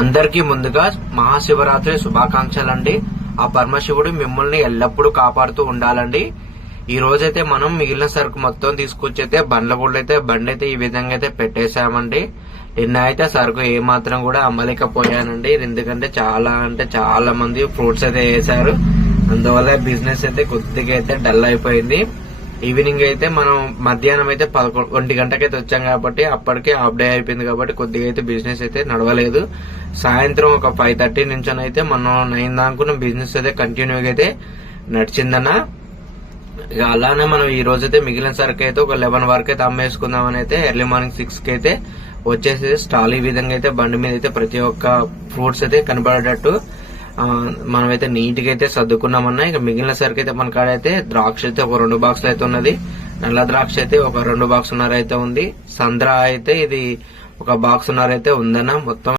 అందరికీ ముందుగా మహాశివరాత్రి శుభాకాంక్షలండి. ఆ పరమశివుడు మిమ్మల్ని ఎల్లప్పుడూ కాపాడుతూ ఉండాలండి. ఈ రోజైతే మనం మిగిలిన సరుకు మొత్తం తీసుకొచ్చైతే బండి అయితే ఈ విధంగా అయితే పెట్టేశామండి. నిన్న అయితే సరుకు ఏ మాత్రం కూడా అమ్మలేకపోయానండి. ఎందుకంటే చాలా మంది ఫ్రూట్స్ అయితే వేసారు. అందువల్ల బిజినెస్ అయితే కొద్దిగా అయితే డల్ అయిపోయింది. ఈవినింగ్ అయితే మనం మధ్యాహ్నం అయితే 1 గంటకైతే వచ్చాం కాబట్టి అప్పటికే హాఫ్ డే అయిపోయింది కాబట్టి కొద్దిగా అయితే బిజినెస్ అయితే నడవలేదు. సాయంత్రం ఒక 5:30 నుంచి అయితే మనం 9 దాకా బిజినెస్ అయితే కంటిన్యూగా అయితే నడిచిందన్న. ఇక అలానే మనం ఈ రోజైతే మిగిలిన సరుకు అయితే ఒక 11 వరకు అయితే అమ్మేసుకుందామని అయితే ఎర్లీ మార్నింగ్ 6 కి అయితే వచ్చేసి స్టాల్ ఈ విధంగా అయితే బండి మీద అయితే ప్రతి ఒక్క ఫ్రూట్స్ అయితే కనబడేటట్టు మనమైతే నీట్ గా అయితే సర్దుకున్నామన్నా. ఇక మిగిలిన సరికి అయితే మన కాడ అయితే ద్రాక్ష అయితే ఒక 2 బాక్సులు అయితే ఉన్నది. నల్ల ద్రాక్ష అయితే ఒక 2 బాక్సున్నర అయితే ఉంది. సంద్ర అయితే ఇది ఒక బాక్సున్నర అయితే ఉందన్న. మొత్తం